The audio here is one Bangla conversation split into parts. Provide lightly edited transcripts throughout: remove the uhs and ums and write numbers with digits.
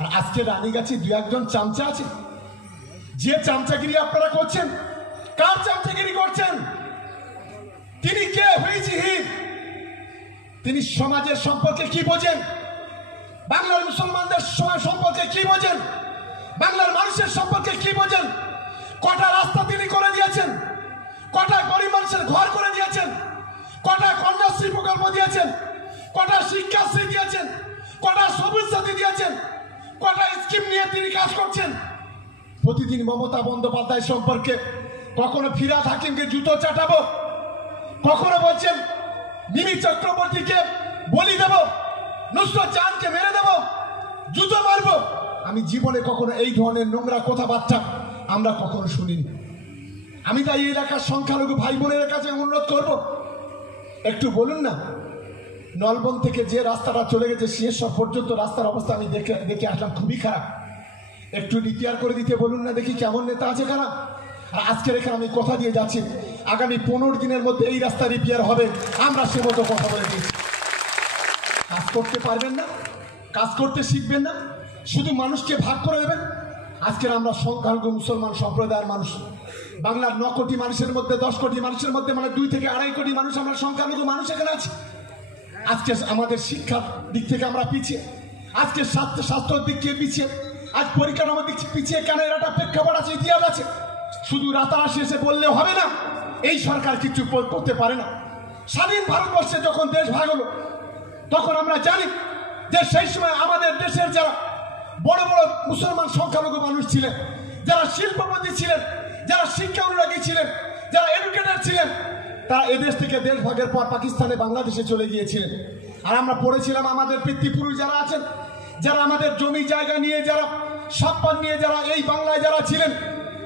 আর আজকে রানীগাছি দু একজন চামচা আছে, যে চামচাগিরি আপনারা করছেন, কার চামচাগিরি করছেন? তিনি কে হয়েছিহীন? তিনি সমাজের সম্পর্কে কি বোঝেন? বাংলার মুসলমানদের সম্পর্কে কি বোঝেন? বাংলার মানুষের সম্পর্কে কি বোঝেন? কটা রাস্তা তিনি করে দিয়েছেন, কটা গরিব মানুষের ঘর করে দিয়েছেন, কটা কন্যাশ্রী প্রকল্প দিয়েছেন, কটা শিক্ষাশ্রী দিয়েছেন, কটা সবুজ সাথী দিয়েছেন, কটা স্কিম নিয়ে তিনি কাজ করছেন। প্রতিদিন মমতা বন্দ্যোপাধ্যায় সম্পর্কে কখনো ফিরহাদ হাকিমকে জুতো চাটাবো, কখনো বলছেন মিমি চক্রবর্তীকে বলি দেব, নুসরত জাহানকে মেরে দেব, জুতো মারবো। আমি জীবনে কখনো এই ধরনের নোংরা কথাবার্তা আমরা কখনো শুনিনি। আমি তাই এই এলাকার সংখ্যালঘু ভাই বোনের কাছে অনুরোধ করব, একটু বলুন না, নলবন থেকে যে রাস্তাটা চলে গেছে সিংহেশ্বর পর্যন্ত রাস্তার অবস্থা আমি দেখে আসলাম, খুবই খারাপ। একটু রিপেয়ার করে দিতে বলুন না, দেখি কেমন নেতা আছে কারা। আর আজকের এখানে আমি কথা দিয়ে যাচ্ছি, আগামী 15 দিনের মধ্যে এই রাস্তা রিপেয়ার হবে, আমরা সে মতো কথা বলে দিচ্ছি। কাজ করতে পারবেন না, কাজ করতে শিখবেন না, শুধু মানুষকে ভাগ করে দেবেন। আজকের আমরা সংখ্যালঘু মুসলমান সম্প্রদায়ের মানুষ, বাংলার 9 কোটি মানুষের মধ্যে 10 কোটি মানুষের মধ্যে মানে 2 থেকে 2.5 কোটি মানুষ আমরা সংখ্যালঘু মানুষ এখানে আছি। আজকে আমাদের শিক্ষার দিক থেকে আমরা পিছিয়ে, আজকে স্বাস্থ্যের দিক থেকে পিছিয়ে, আজ পরিকাঠামোর দিক থেকে পিছিয়ে। কেন? এর একটা প্রেক্ষাপট আছে, ইতিহাস আছে। শুধু রাতারাশি এসে বললে হবে না, এই সরকার কিছু করতে পারে না। স্বাধীন ভারতবর্ষে যখন দেশ ভাগ হলো তখন আমরা জানি যে সেই সময় আমাদের দেশের যারা বড় বড় মুসলমান সংখ্যালঘু মানুষ ছিলেন, যারা শিল্পপতি ছিলেন, যারা শিক্ষা অনুরাগী ছিলেন, যারা এডুকেটেড ছিলেন, তারা এদেশ থেকে দেশ ভাগের পর পাকিস্তানে বাংলাদেশে চলে গিয়েছিলেন। আর আমরা পড়েছিলাম আমাদের পিতৃপুরুষ যারা আছেন, যারা আমাদের জমি জায়গা নিয়ে, যারা সম্পদ নিয়ে, যারা এই বাংলায় যারা ছিলেন,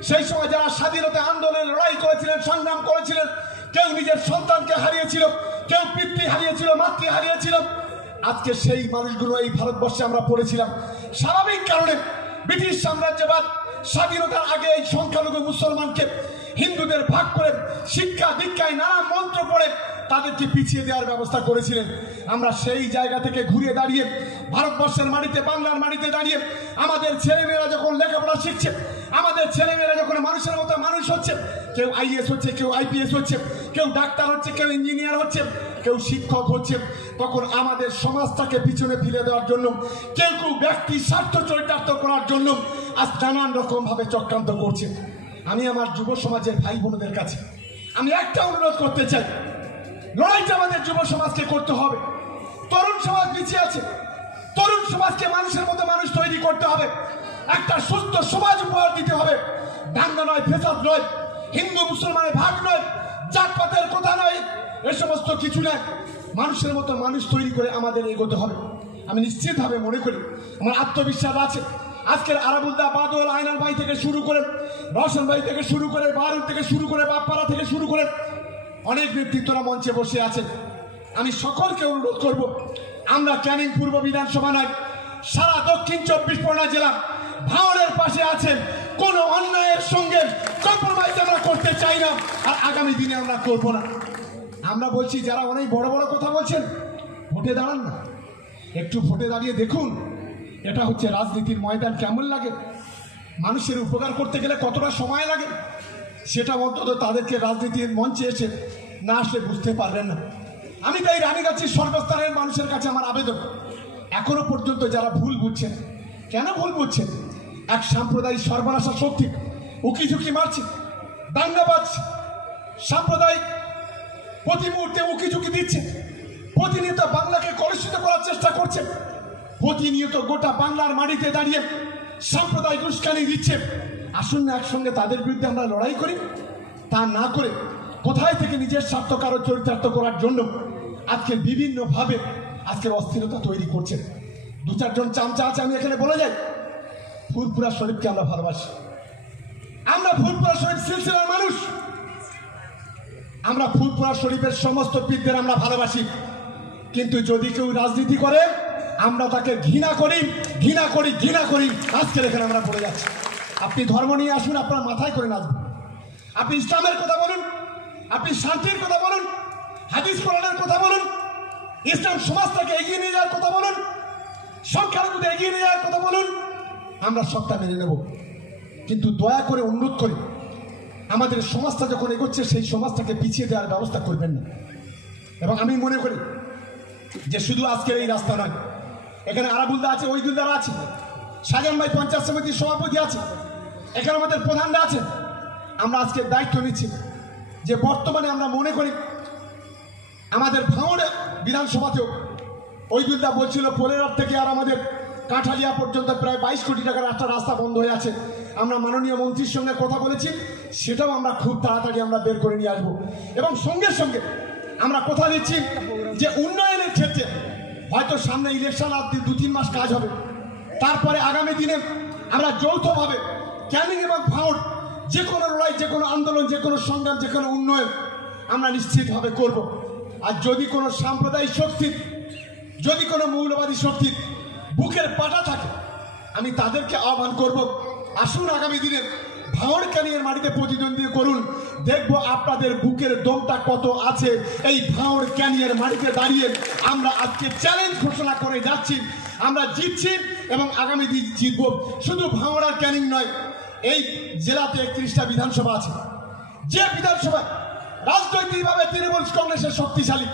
সেই সময় যারা স্বাধীনতা আন্দোলনে লড়াই করেছিলেন, সংগ্রাম করেছিলেন, কেউ নিজের সন্তানকে হারিয়েছিল, কেউ পিতৃ হারিয়েছিল, মাতৃ হারিয়েছিল। আজকে সেই মানুষগুলো এই ভারতবর্ষে আমরা পড়েছিলাম। স্বাভাবিক কারণে ব্রিটিশ সাম্রাজ্যবাদ স্বাধীনতার আগে এই সংখ্যালঘু মুসলমানকে হিন্দুদের ভাগ করে শিক্ষা দীক্ষায় নানা মন্ত্র পড়ে তাদেরকে পিছিয়ে দেওয়ার ব্যবস্থা করেছিলেন। আমরা সেই জায়গা থেকে ঘুরে দাঁড়িয়ে ভারতবর্ষের মাটিতে, বাংলার মাটিতে দাঁড়িয়ে আমাদের ছেলেমেয়েরা যখন লেখাপড়া শিখছে, আমাদের ছেলেমেয়েরা যখন মানুষের মতো মানুষ হচ্ছে, কেউ আইএস হচ্ছে, কেউ আইপিএস হচ্ছে, কেউ ডাক্তার হচ্ছে, কেউ ইঞ্জিনিয়ার হচ্ছে, কেউ শিক্ষক হচ্ছে, তখন আমাদের সমাজটাকে পিছনে ফেলে দেওয়ার জন্য কেউ কেউ ব্যক্তি স্বার্থ চরিতার্থ করার জন্য আজ নানান রকম ভাবে চক্রান্ত করছে। আমি আমার যুব সমাজের ভাই বোনদের কাছে আমি একটা অনুরোধ করতে চাই, লড়াইটা আমাদের যুব সমাজকে করতে হবে। তরুণ সমাজ পিছিয়ে আছে, তরুণ সমাজকে মানুষের মতো মানুষ তৈরি করতে হবে, একটা সুস্থ সমাজ উপহার দিতে হবে। দাঙ্গা নয়, ফেসাদ নয়, হিন্দু মুসলমানের ভাগ নয়, জাতপাতের কথা নয়, এ সমস্ত কিছু নয়। মানুষের মতো মানুষ তৈরি করে আমাদের এগোতে হবে। আমি নিশ্চিতভাবে মনে করি, আমার আত্মবিশ্বাস আছে, আজকের আরাবুদ্দা, বাদল, আইনাল ভাই থেকে শুরু করে, রওশন ভাই থেকে শুরু করে, বারুদ থেকে শুরু করে, বাপ্পারা থেকে শুরু করে অনেক নেতৃত্বরা মঞ্চে বসে আছেন। আমি সকলকে অনুরোধ করব, আমরা ক্যানিং পূর্ব বিধানসভা নয়, সারা দক্ষিণ 24 পরগনা জেলা ভাঙড়ের পাশে আছেন। কোন অন্যায়ের সঙ্গে কম্প্রোমাইজ আমরা করতে চাই না, আর আগামী দিনে আমরা করব না। আমরা বলছি, যারা অনেক বড় বড় কথা বলছেন, ভোটে দাঁড়ান না, একটু ভোটে দাঁড়িয়ে দেখুন এটা হচ্ছে রাজনীতির ময়দান, কেমন লাগে, মানুষের উপকার করতে গেলে কতটা সময় লাগে, সেটা অন্তত তাদেরকে রাজনীতির মঞ্চে এসে না আসলে বুঝতে পারবেন না। আমি তাই রানীগাছির সর্বস্তরের মানুষের কাছে আমার আবেদন, এখনো পর্যন্ত যারা ভুল বুঝছেন, কেন ভুল বুঝছেন? এক সাম্প্রদায়িক সর্বনাশা শক্তি উকি ঝুঁকি মারছে, দাঙ্গা বাজছে, সাম্প্রদায়িক প্রতি মুহূর্তে উকি ঝুঁকি দিচ্ছে, প্রতিনিয়ত বাংলাকে কলুষিত করার চেষ্টা করছে, প্রতিনিয়ত গোটা বাংলার মাটিতে দাঁড়িয়ে সাম্প্রদায়িক উস্কানি দিচ্ছে। আসুন না একসঙ্গে তাদের বিরুদ্ধে আমরা লড়াই করি। তা না করে কোথায় থেকে নিজের স্বার্থ কারো চরিতার্থ করার জন্য আজকে বিভিন্নভাবে আজকের অস্থিরতা তৈরি করছে। 2-4 জন চামচা আছে, আমি এখানে বলে যাই, ফুরফুরা শরীফকে আমরা ভালোবাসি, আমরা ফুরফুরা শরীফ সিলসিলার মানুষ, আমরা ফুরফুরা শরীফের সমস্ত পীরদের আমরা ভালোবাসি। কিন্তু যদি কেউ রাজনীতি করে আমরা তাকে ঘৃণা করি, ঘৃণা করি, ঘৃণা করি। আজকের এখানে আমরা পড়ে যাচ্ছি। আপনি ধর্ম নিয়ে আসুন, আপনার মাথায় করে নাচবেন, আপনি ইসলামের কথা বলুন, আপনি শান্তির কথা বলুন, হাদিস কোরআনের কথা বলুন, ইসলাম সমাজটাকে এগিয়ে নিয়ে যাওয়ার কথা বলুন। সংখ্যালঘুদের এগিয়ে নিয়ে যাওয়ার কথা বলুন, আমরা সবটা মেনে নেব। কিন্তু দয়া করে অনুরোধ করি, আমাদের সমাজটা যখন এগোচ্ছে সেই সমাজটাকে পিছিয়ে দেওয়ার ব্যবস্থা করবেন না। এবং আমি মনে করি যে শুধু আজকের এই রাস্তা নয়, এখানে আরাবুলদা আছে, ওইদুলদারা আছে, শাহজাহান ভাই পঞ্চায়েত সমিতির সভাপতি আছে, এখানে আমাদের প্রধানরা আছেন। আমরা আজকে দায়িত্ব নিচ্ছি যে বর্তমানে আমরা মনে করি আমাদের ভাঙড়ে বিধানসভাতেও ওইদুলদা বলছিল পোলেরার থেকে আর আমাদের কাঠালিয়া পর্যন্ত প্রায় 22 কোটি টাকার একটা রাস্তা বন্ধ হয়ে আছে। আমরা মাননীয় মন্ত্রীর সঙ্গে কথা বলেছি, সেটাও আমরা খুব তাড়াতাড়ি আমরা বের করে নিয়ে আসবো। এবং সঙ্গে সঙ্গে আমরা কথা দিচ্ছি যে উন্নয়নের ক্ষেত্রে হয়তো সামনে ইলেকশন আর 2-3 মাস কাজ হবে, তারপরে আগামী দিনে আমরা যৌথভাবে ক্যানিং এবং ভাঙড় যে কোনো লড়াই, যে কোনো আন্দোলন, যে কোনো সংগ্রাম, যে কোনো উন্নয়ন আমরা নিশ্চিতভাবে করব। আর যদি কোনো সাম্প্রদায়িক শক্তির, যদি কোনো মৌলবাদী শক্তির বুকের পাটা থাকে, আমি তাদেরকে আহ্বান করব, আসুন আগামী দিনে ভাঙড় ক্যানিংয়ের মাটিতে প্রতিদ্বন্দ্বিতা করুন, দেখব আপনাদের বুকের দমটা কত আছে। এই ভাঙড় ক্যানিংয়ের মাটিতে দাঁড়িয়ে আমরা আজকে চ্যালেঞ্জ ঘোষণা করে যাচ্ছি, আমরা জিতছি এবং আগামী দিন জিতব। শুধু ভাঙড় আর ক্যানিং নয়, এই জেলাতে 31টা বিধানসভা আছে, যে বিধানসভায় রাজনৈতিকভাবে তৃণমূল কংগ্রেসের শক্তিশালী,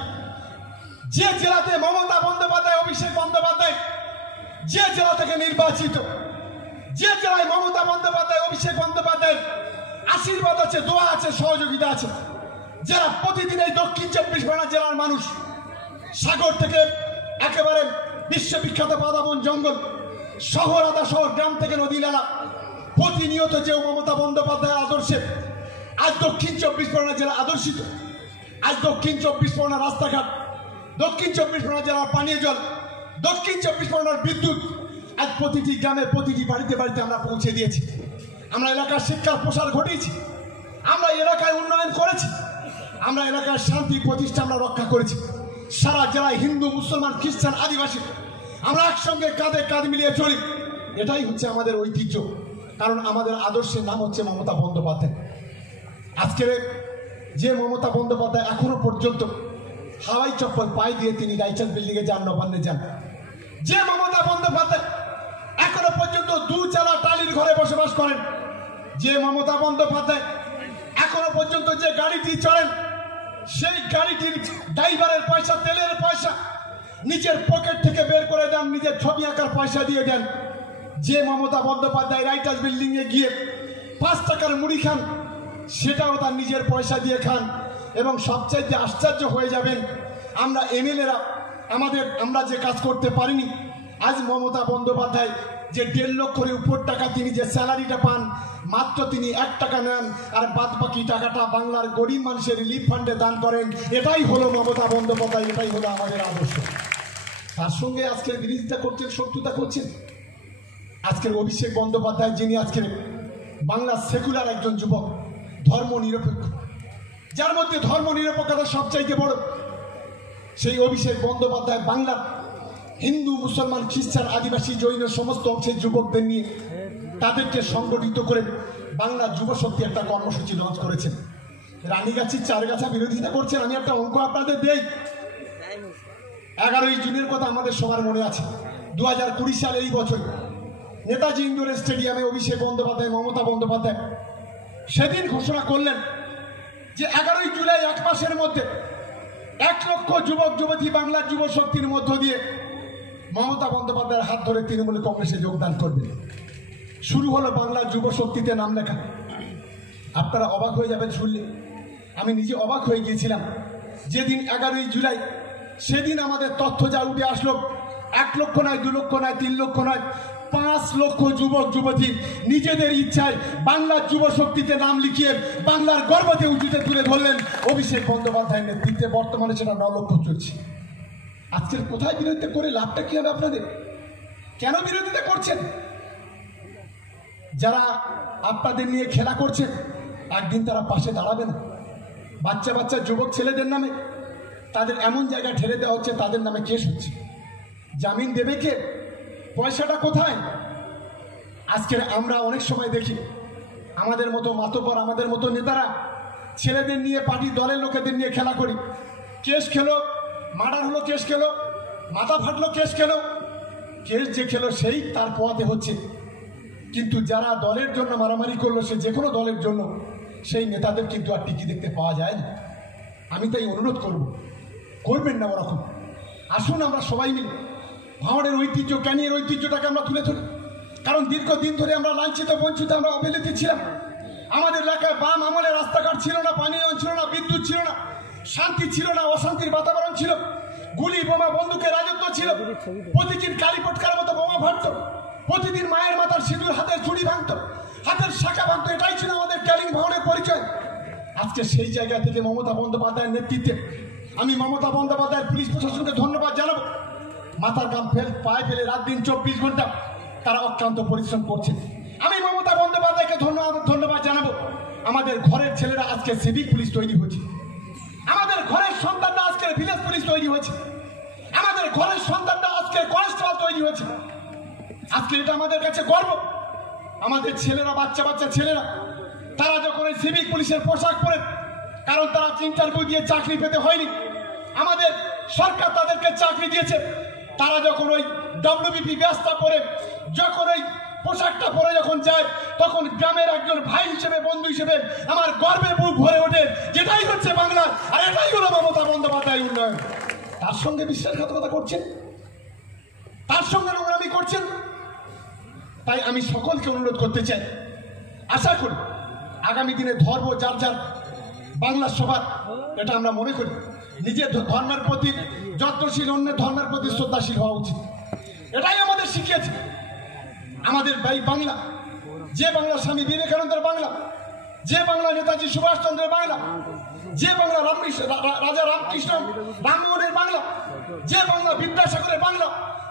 যে জেলাতে মমতা বন্দ্যোপাধ্যায়, অভিষেক বন্দ্যোপাধ্যায় যে জেলা থেকে নির্বাচিত, যে জেলায় মমতা বন্দ্যোপাধ্যায়, অভিষেক বন্দ্যোপাধ্যায়ের আশীর্বাদ আছে, দোয়া আছে, সহযোগিতা আছে, যারা প্রতিদিন এই দক্ষিণ 24 পরগনা জেলার মানুষ সাগর থেকে একেবারে বিশ্ববিখ্যাত বাদাবন জঙ্গল, শহর আদা শহর, গ্রাম থেকে নদী নালা, প্রতিনিয়ত যে মমতা বন্দ্যোপাধ্যায়ের আদর্শে আজ দক্ষিণ 24 পরগনা জেলা আদর্শিত। আজ দক্ষিণ 24 পরগনা রাস্তাঘাট, দক্ষিণ 24 পরগনা জেলার পানীয় জল, দক্ষিণ 24 পরগনার বিদ্যুৎ আজ প্রতিটি গ্রামে, প্রতিটি বাড়িতে বাড়িতে আমরা পৌঁছে দিয়েছি। আমরা এলাকার শিক্ষার প্রসার ঘটিয়েছি, আমরা এলাকায় উন্নয়ন করেছি, আমরা এলাকার শান্তি প্রতিষ্ঠা আমরা রক্ষা করেছি। সারা জেলায় হিন্দু, মুসলমান, খ্রিস্টান, আদিবাসী আমরা একসঙ্গে কাঁধে কাঁধ মিলিয়ে চলি। এটাই হচ্ছে আমাদের ঐতিহ্য, কারণ আমাদের আদর্শের নাম হচ্ছে মমতা বন্দ্যোপাধ্যায়। আজকের যে মমতা বন্দ্যোপাধ্যায় এখনো পর্যন্ত হাওয়াই চপ্পল পায়ে দিয়ে তিনি রাইচাঁদ বিল্ডিংয়ে যান, নবান্নে যান, যে মমতা বন্দ্যোপাধ্যায় এখনো পর্যন্ত 2 চালা টালির ঘরে বসবাস করেন, যে মমতা বন্দ্যোপাধ্যায় এখনো পর্যন্ত যে গাড়িটি চলেন, সেই গাড়িটির ড্রাইভারের পয়সা, তেলের পয়সা নিজের পকেট থেকে বের করে দেন, নিজের ছবি আঁকার পয়সা দিয়ে দেন, যে মমতা বন্দ্যোপাধ্যায় রাইটার্স বিল্ডিংয়ে গিয়ে 5 টাকার মুড়ি খান, সেটাও তার নিজের পয়সা দিয়ে খান। এবং সবচাইতে আশ্চর্য হয়ে যাবেন, আমরা এমএলএরা আমরা যে কাজ করতে পারিনি, আজ মমতা বন্দ্যোপাধ্যায় যে 1.5 লক্ষের উপর টাকা তিনি যে স্যালারিটা পান, মাত্র তিনি 1 টাকা নেন, আর বাদ বাকি টাকাটা বাংলার গরিব মানুষের রিলিফ ফান্ডে দান করেন। এটাই হলো মমতা বন্দ্যোপাধ্যায়, এটাই হলো আমাদের আদর্শ। তার সঙ্গে আজকের বিরোধিতা করছেন, শত্রুতা করছেন আজকের অভিষেক বন্দ্যোপাধ্যায়, যিনি আজকের বাংলার সেকুলার একজন যুবক, ধর্ম নিরপেক্ষ, যার মধ্যে ধর্ম নিরপেক্ষতা সবচাইতে বড়। সেই অভিষেক বন্দ্যোপাধ্যায় বাংলার হিন্দু, মুসলমান, খ্রিস্টান, আদিবাসী, জৈন সমস্ত অংশের যুবকদের নিয়ে তাদেরকে সংগঠিত করে বাংলার যুব শক্তি একটা কর্মসূচি লঞ্চ করেছেন। রানীগাছির চারগাছা বিরোধিতা করছেন। আমি একটা অঙ্ক আপনাদের দেই, 11ই জুনের কথা আমাদের সবার মনে আছে। 2020 সালে এই বছর নেতাজি ইন্ডোর স্টেডিয়ামে অভিষেক বন্দ্যোপাধ্যায়, মমতা বন্দ্যোপাধ্যায় সেদিন ঘোষণা করলেন যে 11ই জুলাই 1 মাসের মধ্যে 1 লক্ষ যুবক যুবতী বাংলার যুব শক্তির মধ্য দিয়ে মমতা বন্দ্যোপাধ্যায়ের হাত ধরে তৃণমূল কংগ্রেসে যোগদান করবে। শুরু হলো বাংলার যুব শক্তিতে নাম লেখা। আপনারা অবাক হয়ে যাবেন শুনলে, আমি নিজে অবাক হয়ে গিয়েছিলাম। যেদিন 11ই জুলাই, সেদিন আমাদের তথ্য যা উঠে আসলো, 1 লক্ষ নয়, 2 লক্ষ নয়, 3 লক্ষ নয়, 5 লক্ষ যুবক যুবতী নিজেদের ইচ্ছায় বাংলার যুব শক্তিতে নাম লিখিয়ে বাংলার গর্বতে উঁচুতে তুলে ধরলেন অভিষেক বন্দ্যোপাধ্যায়ের নেতৃত্বে। বর্তমানে সেটা 9 লক্ষ চলছে। আজকের কোথায় বিরোধিতা করে লাভটা কি হবে আপনাদের? কেন বিরোধিতা করছেন? যারা আপনাদের নিয়ে খেলা করছে, একদিন তারা পাশে দাঁড়াবে না। বাচ্চা বাচ্চা যুবক ছেলেদের নামে তাদের এমন জায়গায় ঠেলে দেওয়া হচ্ছে, তাদের নামে কেস হচ্ছে। জামিন দেবে কে? পয়সাটা কোথায়? আজকের আমরা অনেক সময় দেখি আমাদের মতো মাতব্বর, আমাদের মতো নেতারা ছেলেদের নিয়ে, পার্টি দলের লোকেদের নিয়ে খেলা করি। কেস খেলো, মার্ডার হলো, কেস খেলো, মাথা ফাটলো, কেস খেলো। কেস যে খেলো সেই তার পোয়াতে হচ্ছে, কিন্তু যারা দলের জন্য মারামারি করলো, সে যে কোনো দলের জন্য, সেই নেতাদের কিন্তু আর টিকি দেখতে পাওয়া যায় না। আমি তাই অনুরোধ করবেন না ওরকম। আসুন আমরা সবাই মিলে ভাঙড়ের ঐতিহ্য, ক্যানিংয়ের ঐতিহ্যটাকে আমরা তুলে ধরি। কারণ দীর্ঘদিন ধরে আমরা লাঞ্ছিত, বঞ্চিত, আমরা অবহেলিত ছিলাম। আমাদের এলাকায় বাম আমলে রাস্তাঘাট ছিল না, পানীয় ছিল না, বিদ্যুৎ ছিল না, শান্তি ছিল না, অশান্তির বাতাবরণ ছিল, গুলি বোমা বন্দুকের রাজত্ব ছিল, প্রতিদিন কালীপটকার মতো বোমা ফাটত, প্রতিদিন মায়ের মাথার সিঁদুর, হাতের চুড়ি ভাঙত, হাতের শাখা ভাঙত। এটাই ছিল আমাদের ক্যানিং ভাঙড়ের পরিচয়। আজকে সেই জায়গা থেকে মমতা বন্দ্যোপাধ্যায়ের নেতৃত্বে আমি মমতা বন্দ্যোপাধ্যায়ের পুলিশ প্রশাসনকে ধন্যবাদ জানাবো। মাথার গাম পায়ে ফেলে রাত দিন 24 ঘন্টা তারা অক্লান্ত পরিশ্রম করছে। আমি মমতা বন্দ্যোপাধ্যায়কে ধন্যবাদ জানাবো। আমাদের ঘরের ছেলেরা আজকে সিভিক পুলিশ তৈরি হয়েছে, আমাদের ঘরের সন্তানরা আজকে ভিলেজ পুলিশ তৈরি হয়েছে, আমাদের ঘরের সন্তানরা আজকে কনস্টেবল তৈরি হয়েছে। আজকে এটা আমাদের কাছে গর্ব। আমাদের ছেলেরা, বাচ্চা ছেলেরা, তারা যখন ওই সিভিক পুলিশের পোশাক পরে, কারণ তারা ইন্টারভিউ দিয়ে চাকরি পেতে হয়নি, আমাদের সরকার তাদেরকে চাকরি দিয়েছে, তারা যখন ওই WBP ব্যবস্থা পরে, যখন ওই পোশাকটা পরে যখন যায়, তখন গ্রামের একজন ভাই হিসেবে, বন্ধু হিসেবে আমার গর্বে বুক ভরে ওঠে। যেটাই হচ্ছে বাংলা, আর এটাই হলো মমতা বন্দ্যোপাধ্যায় উন্নয়ন। তার সঙ্গে বিশ্বাসঘাতকতা করছেন, তার সঙ্গে নোংরামি করছেন। তাই আমি সকলকে অনুরোধ করতে চাই, আশা করি আগামী দিনে ধর্ম যার যার বাংলার সবার, এটা আমরা মনে করি। নিজের ধর্মের প্রতি যত্নশীল, অন্যের ধর্মের প্রতি শ্রদ্ধাশীল হওয়া উচিত। এটাই আমাদের শিখিয়েছে আমাদের বাংলা, যে বাংলা স্বামী বিবেকানন্দের বাংলা, যে বাংলা নেতাজি সুভাষচন্দ্রের বাংলা, যে বাংলা রাজা রামকৃষ্ণ রামমোহনের বাংলা, যে বাংলা বিদ্যাসাগরের বাংলা,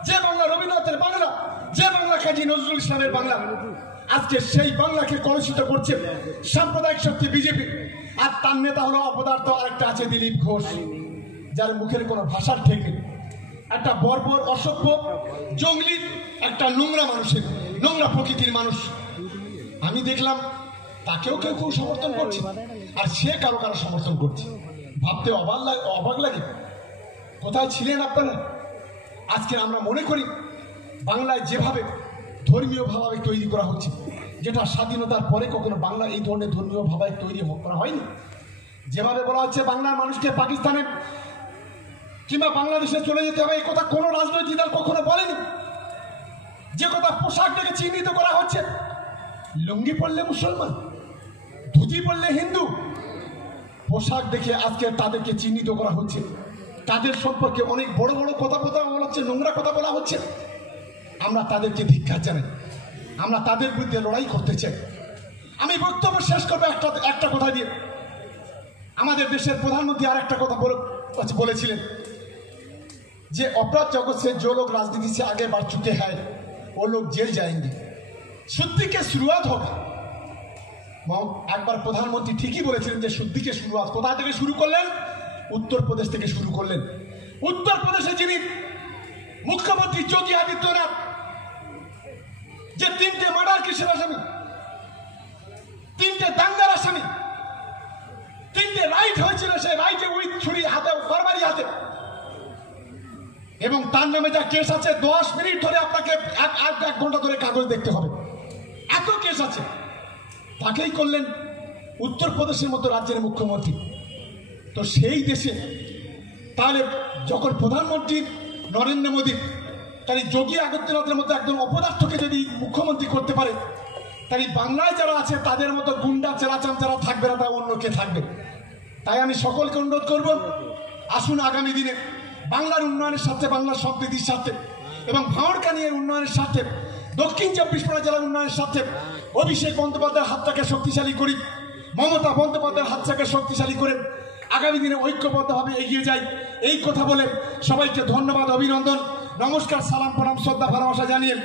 যে বাংলা রবীন্দ্রনাথের বাংলা, যে বাংলা কাজী নজরুল ইসলামের বাংলা। আজকে সেই বাংলাকে কলুষিত করছে সাম্প্রদায়িক শক্তি বিজেপি। আর তার নেতা হলো অপদার্থ আরেকটা আছে দিলীপ ঘোষ, যার মুখের কোনো ভাষার ঠিক নেই। একটা বর্বর, অসভ্য, জঙ্গলি, একটা নোংরা মানুষের, নোংরা প্রকৃতির মানুষ। আমি দেখলাম তাকেও কেউ সমর্থন করছে, আর সে কারো সমর্থন করছে। ভাবতে অবাক লাগে, কোথায় ছিলেন আপনারা? আজকে আমরা মনে করি বাংলায় যেভাবে ধর্মীয় ভাবাবেগ তৈরি করা হচ্ছে, যেটা স্বাধীনতার পরে কখনো বাংলা এই ধরনের ধর্মীয় ভাবাবেগ তৈরি করা হয়নি। যেভাবে বলা হচ্ছে বাংলার মানুষকে পাকিস্তানে কিংবা বাংলাদেশে চলে যেতে হবে, এই কথা কোনো রাজনৈতিক দল কখনো বলেনি। যে কথা পোশাক থেকে চিহ্নিত করা হচ্ছে, লুঙ্গি পরলে মুসলমান, ধুতি পরলে হিন্দু, পোশাক দেখে আজকে তাদেরকে চিহ্নিত করা হচ্ছে। তাদের সম্পর্কে অনেক বড় বড় কথা বলা হচ্ছে, নোংরা কথা বলা হচ্ছে। আমরা তাদেরকে ধিক্কার জানাই, আমরা তাদের বিরুদ্ধে লড়াই করতে চাই। আমি বক্তব্য শেষ করবো একটা কথা দিয়ে। আমাদের দেশের প্রধানমন্ত্রী আর একটা কথা বলেছিলেন যে अपराध जगत से जो लोग राजनीति से आगे बढ़ चुके हैं वो लोग जेल जाएंगे, शुद्धि के शुरुआत होगा। একবার প্রধানমন্ত্রী ঠিকই বলেছিলেন যে শুদ্ধিকে শুরুয়াত কোথা থেকে শুরু করলেন? উত্তরপ্রদেশ থেকে শুরু করলেন। উত্তরপ্রদেশে যিনি মুখ্যমন্ত্রী যোগী আদিত্যনাথ, যে 3টে মার্ডার কেসের আসামি, 3টে দাঙ্গার আসামি, 3টে রাইট হয়েছিল, সেই রাইটে উইথ ছুরি হাতে, ফরমারি হাতে, এবং তার নামে যা কেস আছে 10 মিনিট ধরে আপনাকে এক ঘন্টা ধরে কাগজ দেখতে হবে, এত কেস আছে। তাকেই করলেন উত্তরপ্রদেশের মতো রাজ্যের মুখ্যমন্ত্রী। তো সেই দেশে তাহলে যখন প্রধানমন্ত্রী নরেন্দ্র মোদী তাই যোগী আদিত্যনাথের মতো একজন অপদার্থকে যদি মুখ্যমন্ত্রী করতে পারে, তাই বাংলায় যারা আছে তাদের মতো গুন্ডা চেলাচাম যারা থাকবে না, তা অন্য কে থাকবে? তাই আমি সকলকে অনুরোধ করব, আসুন আগামী দিনে বাংলার উন্নয়নের সাথে, বাংলার সম্প্রীতির সাথে এবং ভাঙড় ক্যানিংয়ের উন্নয়নের সাথে, দক্ষিণ 24 পরগনা জেলার উন্নয়নের সাথে অভিষেক বন্দ্যোপাধ্যায়ের হাতটাকে শক্তিশালী করি, মমতা বন্দ্যোপাধ্যায়ের হাতটাকে শক্তিশালী করে আগামী দিনে ঐক্যবদ্ধভাবে এগিয়ে যাই। এই কথা বলে সবাইকে ধন্যবাদ, অভিনন্দন, নমস্কার, সালাম, প্রণাম, শ্রদ্ধা, ভালোবাসা জানিয়ে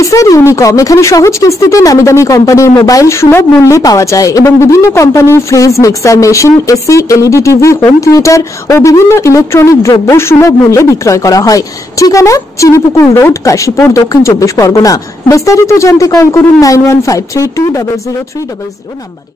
এসআর ইউনিকম এখানে সহজ কিস্তিতে নামি দামি কোম্পানির মোবাইল সুলভ মূল্যে পাওয়া যায় এবং বিভিন্ন কোম্পানির fridge, mixer machine, AC, LED TV, home theatre ও বিভিন্ন ইলেকট্রনিক দ্রব্য সুলভ মূল্যে বিক্রয় করা হয়। ঠিকানা চিনিপুকুর রোড, কাশীপুর, দক্ষিণ 24 পরগনা। বিস্তারিত জানতে কল করুন 9153200300 নম্বরে।